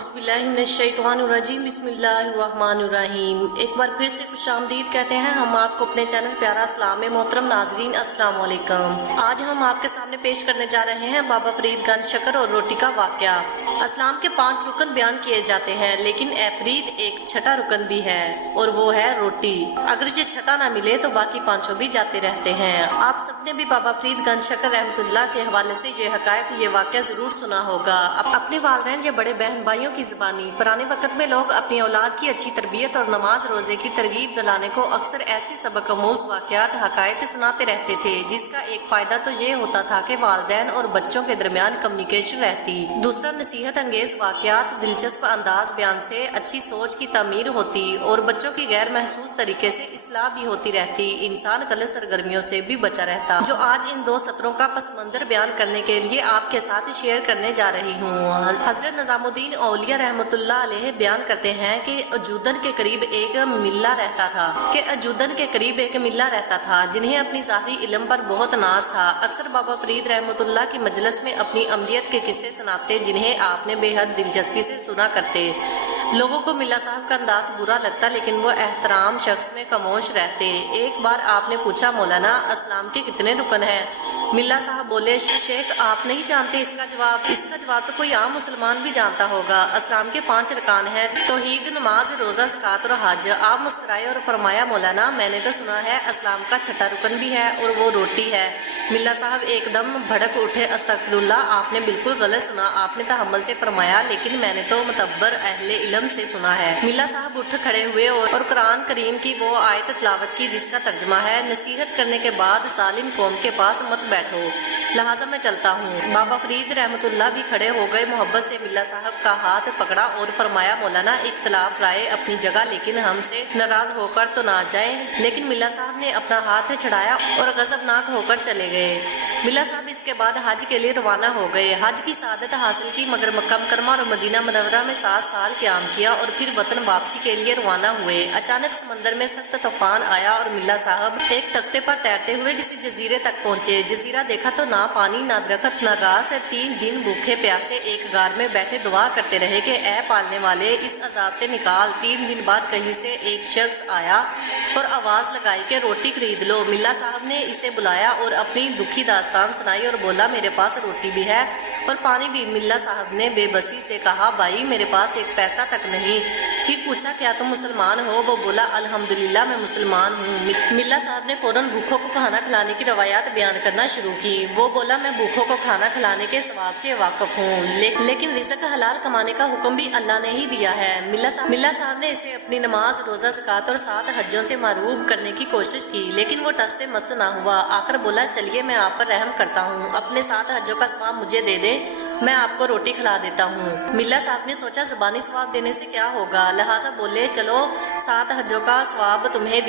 औज़ुबिल्लाहिमिनश्शैतानिर्रजीम बिस्मिल्लाहिर्रहमानिर्रहीम। एक बार फिर से खुशामदीद कहते हैं हम आपको अपने चैनल प्यारा इस्लाम में। मोहतरम नाजरीन अस्सलाम वालेकुम। आज हम आपके सामने पेश करने जा रहे हैं बाबा फरीद गंज शक्कर और रोटी का वाकया। इस्लाम के 5 रुकन बयान किए जाते हैं, लेकिन फरीद एक छठा रुकन भी है और वो है रोटी। अगर ये छठा ना मिले तो बाकी 5 भी जाते रहते हैं। आप सबने भी बाबा फरीद गंज शक्कर रहमतुल्लाह के हवाले से ये हकायत, ये वाकया जरूर सुना होगा। अपने वालिदैन या बड़े बहन भाइयों की जुबानी पुराने वक्त में लोग अपनी औलाद की अच्छी तरबियत और नमाज रोजे की तरगीब दिलाने को अक्सर ऐसे सबक आमूज वाकयात हकायत सुनाते रहते थे, जिसका एक फायदा तो ये होता था कि वालिदैन और बच्चों के दरमियान कम्युनिकेशन रहती। दूसरा, नसीहत अंगेज वाकयात दिलचस्प अंदाज बयान से अच्छी सोच की तामीर होती और बच्चों की गैर महसूस तरीके से इस्लाह भी होती रहती। इंसान गलत सरगर्मियों से भी बचा रहता। जो आज इन 2 सत्रों का पस मंजर बयान करने के लिए आपके साथ शेयर करने जा रही हूँ। हजरत निजामुद्दीन औलिया रहमतुल्लाह अलैह बयान करते हैं कि अजूदन के करीब एक मिल्ला रहता था जिन्हें अपनी ज़ाहरी इल्म पर बहुत नाज था। अक्सर बाबा फरीद रहमतुल्लाह की मजलिस में अपनी अमलियत के किस्से सुनाते, जिन्हें आपने बेहद दिलचस्पी से सुना करते। लोगों को मिल्ला साहब का अंदाज बुरा लगता, लेकिन वो एहतराम शख्स में खामोश रहते। एक बार आपने पूछा, मौलाना इस्लाम के कितने रुकन हैं? मिल्ला साहब बोले, शेख आप नहीं जानते इसका जवाब तो कोई आम मुसलमान भी जानता होगा। इस्लाम के 5 अरकान हैं, तौहीद, नमाज, रोजा, ज़कात और हज। आप मुस्कुराए और फरमाया, मौलाना मैंने तो सुना है इस्लाम का छठा रुकन भी है और वो रोटी है। मिल्ला साहब एकदम भड़क उठे, अस्तगफिरुल्लाह, आपने बिल्कुल गलत सुना। आपने तहम्मुल से फरमाया, लेकिन मैंने तो मुतब्बर अहले इल्म से सुना है। मिल्ला साहब उठ खड़े हुए और कुरान करीम की वो आयत तिलावत की जिसका तर्जुमा है, नसीहत करने के बाद जालिम कौम के पास मत बैठो, लिहाजा मैं चलता हूँ। बाबा फरीद रहमतुल्लाह भी खड़े हो गए, मोहब्बत से मिल्ला साहब का हाथ पकड़ा और फरमाया, मौलाना इख्तिलाफ राय अपनी जगह, लेकिन हमसे नाराज होकर तो ना जाएं। लेकिन मिल्ला साहब ने अपना हाथ छड़ाया और गजबनाक होकर चले गए। मिल्ला साहब इसके बाद हज के लिए रवाना हो गए। हज की सादत हासिल की, मगर मक्का मुकर्रमा और मदीना मुनव्वरा में 7 साल क़याम किया और फिर वतन वापसी के लिए रवाना हुए। अचानक समंदर में सख्त तूफान आया और मिल्ला साहब एक तख्ते पर तैरते हुए किसी जजीरे तक पहुंचे। जजीरा देखा तो ना पानी, ना दरख्त, ना घास। 3 दिन भूखे प्यासे एक गार में बैठे दुआ करते रहे कि ऐ पालने वाले इस अजाब से निकाल। 3 दिन बाद कहीं से एक शख्स आया और आवाज लगाई कि रोटी खरीद लो। मिल्ला साहब ने इसे बुलाया और अपनी दुखी दास्तान सुनाई और बोला, मेरे पास रोटी भी है और पानी भी। मिल्ला साहब ने बेबसी से कहा, भाई मेरे पास एक पैसा तक नहीं। फिर पूछा, क्या तुम मुसलमान हो? वो बोला, अल्हम्दुलिल्लाह मैं मुसलमान हूँ। मिल्ला साहब ने फौरन भूखों को खाना खिलाने की रवायात बयान करना शुरू की। वो बोला, मैं भूखों को खाना खिलाने के सवाब से वाकिफ हूँ, लेकिन रिज़्क हलाल कमाने का हुक्म भी अल्लाह ने ही दिया है। मिल्ला साहब ने इसे अपनी नमाज, रोजा, ज़कात और 7 हज्जों से महरूब करने की कोशिश की, लेकिन वो टस से मस ना हुआ। आकर बोला, चलिए मैं आप पर रहम करता हूँ, अपने 7 हज्जों का सवाब मुझे दे दे, मैं आपको रोटी खिला देता हूँ। मिल्ला साहब ने सोचा, ज़बानी सवाब देने से क्या होगा, लिहाजा बोले, चलो 7 हज्जों का सवाब तुम्हें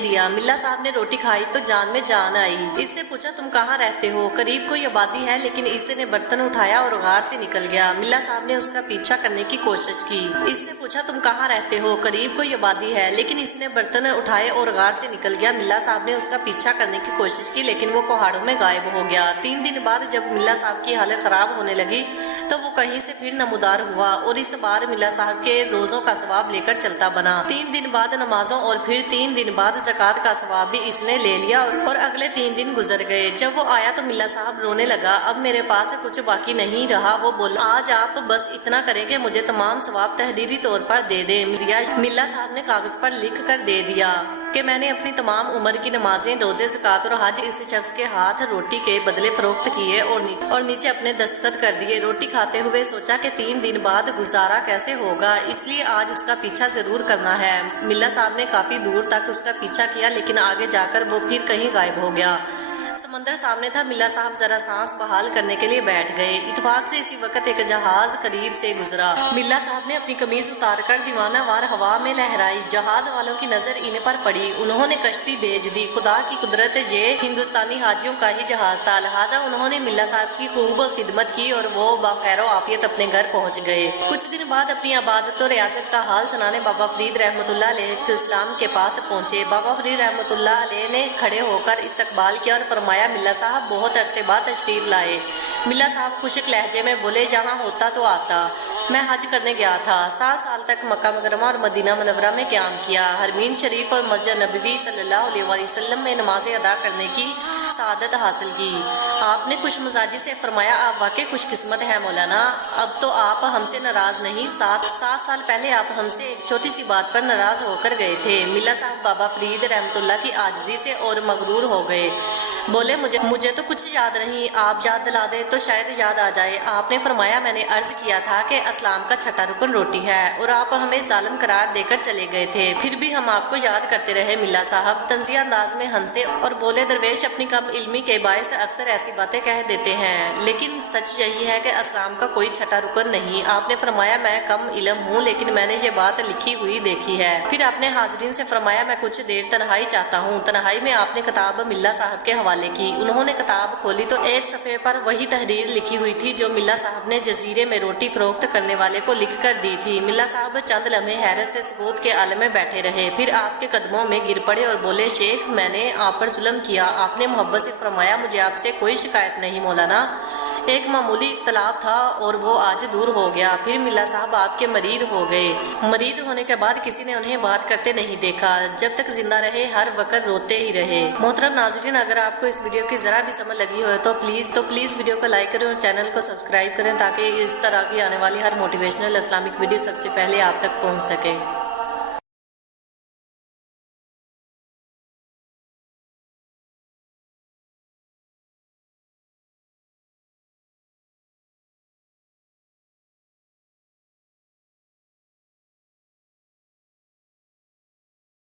दिया। मिल्ला साहब ने रोटी खाई तो जान में जान आई। इससे पूछा, तुम कहाँ रहते हो? करीब कोई आबादी है, लेकिन इसने बर्तन उठाया और गार से निकल गया। मिल्ला साहब ने उसका पीछा करने की कोशिश की। इससे पूछा, तुम कहाँ रहते हो? करीब कोई आबादी है, लेकिन इसने बर्तन उठाए और गार से निकल गया। मिल्ला साहब ने उसका पीछा करने की कोशिश की, लेकिन वो पहाड़ों में गायब हो गया। 3 दिन बाद जब मिल्ला साहब की हालत खराब होने लगी तो वो कहीं से फिर नमूदार हुआ और इस बार मिल्ला साहब के रोजों का सवाब लेकर चलता बना। 3 दिन बाद नमाजों और फिर 3 दिन बाद ज़कात का सवाब भी इसने ले लिया और अगले 3 दिन गुजर गए। जब वो आया तो मिल्ला साहब रोने लगा, अब मेरे पास कुछ बाकी नहीं रहा। वो बोला, आज आप बस इतना करें कि मुझे तमाम सवाब तहरीरी तौर पर दे दे। मिल्ला साहब ने कागज पर लिख कर दे दिया कि मैंने अपनी तमाम उम्र की नमाजें, रोजे, ज़कात और हज इस शख्स के हाथ रोटी के बदले फरोख्त किए और नीचे अपने दस्तखत कर दिए। रोटी खाते हुए सोचा कि 3 दिन बाद गुजारा कैसे होगा, इसलिए आज उसका पीछा जरूर करना है। मिल्ला साहब ने काफी दूर तक उसका पीछा किया, लेकिन आगे जाकर वो फिर कहीं गायब हो गया। समंदर सामने था। मिल्ला साहब जरा सांस बहाल करने के लिए बैठ गए। इत्तेफाक से इसी वक्त एक जहाज करीब से गुजरा। मिल्ला साहब ने अपनी कमीज उतारकर दीवाना वार हवा में लहराई। जहाज वालों की नजर इन पर पड़ी, उन्होंने कश्ती भेज दी। खुदा की कुदरत, ये हिंदुस्तानी हाजियों का ही जहाज था, लिहाजा उन्होंने मिल्ला साहब की खूब खिदमत की और वो बाखैर आफियत अपने घर पहुँच गए। कुछ दिन बाद अपनी आबादत और रियासत का हाल सुनाने बाबा फरीद रहमतुल्लाह अलैह इस्लाम के पास पहुँचे। बाबा फरीद रहमतुल्लाह अलैह ने खड़े होकर इस्तकबाल किया और फरमाया, मिल्ला साहब बहुत अरसे बाद तशरीफ लाए। मिल्ला साहब खुशक लहजे में बोले, जहाँ होता तो आता। मैं हज करने गया था। 7 साल तक मक्का मुकरमा और मदीना मुनव्वरा में क़याम किया। हरमीन शरीफ और मस्जिद नबवी सल्लल्लाहु अलैहि वसल्लम में नमाज़ें अदा करने की सआदत हासिल की। आपने खुश मिजाजी से फरमाया, आप वाकई खुशकिस्मत हैं मौलाना, अब तो आप हमसे नाराज नहीं। 7 साल पहले आप हमसे एक छोटी सी बात पर नाराज होकर गए थे। मिल्ला साहब बाबा फरीद रहमतुल्लाह की आजिज़ी से और मगरूर हो गए। बोले, मुझे तो कुछ याद नहीं, आप याद दिला दे तो शायद याद आ जाए। आपने फरमाया, मैंने अर्ज किया था कि इस्लाम का छठा रुकन रोटी है और आप हमें जालिम करार देकर चले गए थे। फिर भी हम आपको याद करते रहे। मिल्ला साहब तंजिया अंदाज में हंसे और बोले, दरवेश अपनी कम इल्मी के बायस अक्सर ऐसी बातें कह देते हैं, लेकिन सच यही है कि इस्लाम का कोई छठा रुकन नहीं। आपने फरमाया, मैं कम इल्म हूँ, लेकिन मैंने ये बात लिखी हुई देखी है। फिर आपने हाजरीन से फरमाया, मैं कुछ देर तन्हाई चाहता हूँ। तन्हाई में आपने किताब मिल्ला साहब के हवाले की। उन्होंने किताब खोली तो एक सफ़े पर वही तहरीर लिखी हुई थी जो मिल्ला साहब ने जजीरे में रोटी फरोख्त करने वाले को लिख कर दी थी। मिल्ला साहब चंद लम्हे हैरत से सुकूत के आलम में बैठे रहे, फिर आपके कदमों में गिर पड़े और बोले, शेख, मैंने आप पर जुल्म किया। आपने मोहब्बत से फरमाया, मुझे आपसे कोई शिकायत नहीं मौलाना, एक मामूली इख्तलाफ था और वो आज दूर हो गया। फिर मिल्ला साहब आपके मरीद हो गए। मरीद होने के बाद किसी ने उन्हें बात करते नहीं देखा। जब तक जिंदा रहे हर वक्त रोते ही रहे। मोहतरम नाज़रीन, अगर आपको इस वीडियो की जरा भी समझ लगी हो तो प्लीज़ वीडियो को लाइक करें और चैनल को सब्सक्राइब करें ताकि इस तरह की आने वाली हर मोटिवेशनल इस्लामिक वीडियो सबसे पहले आप तक पहुँच सके।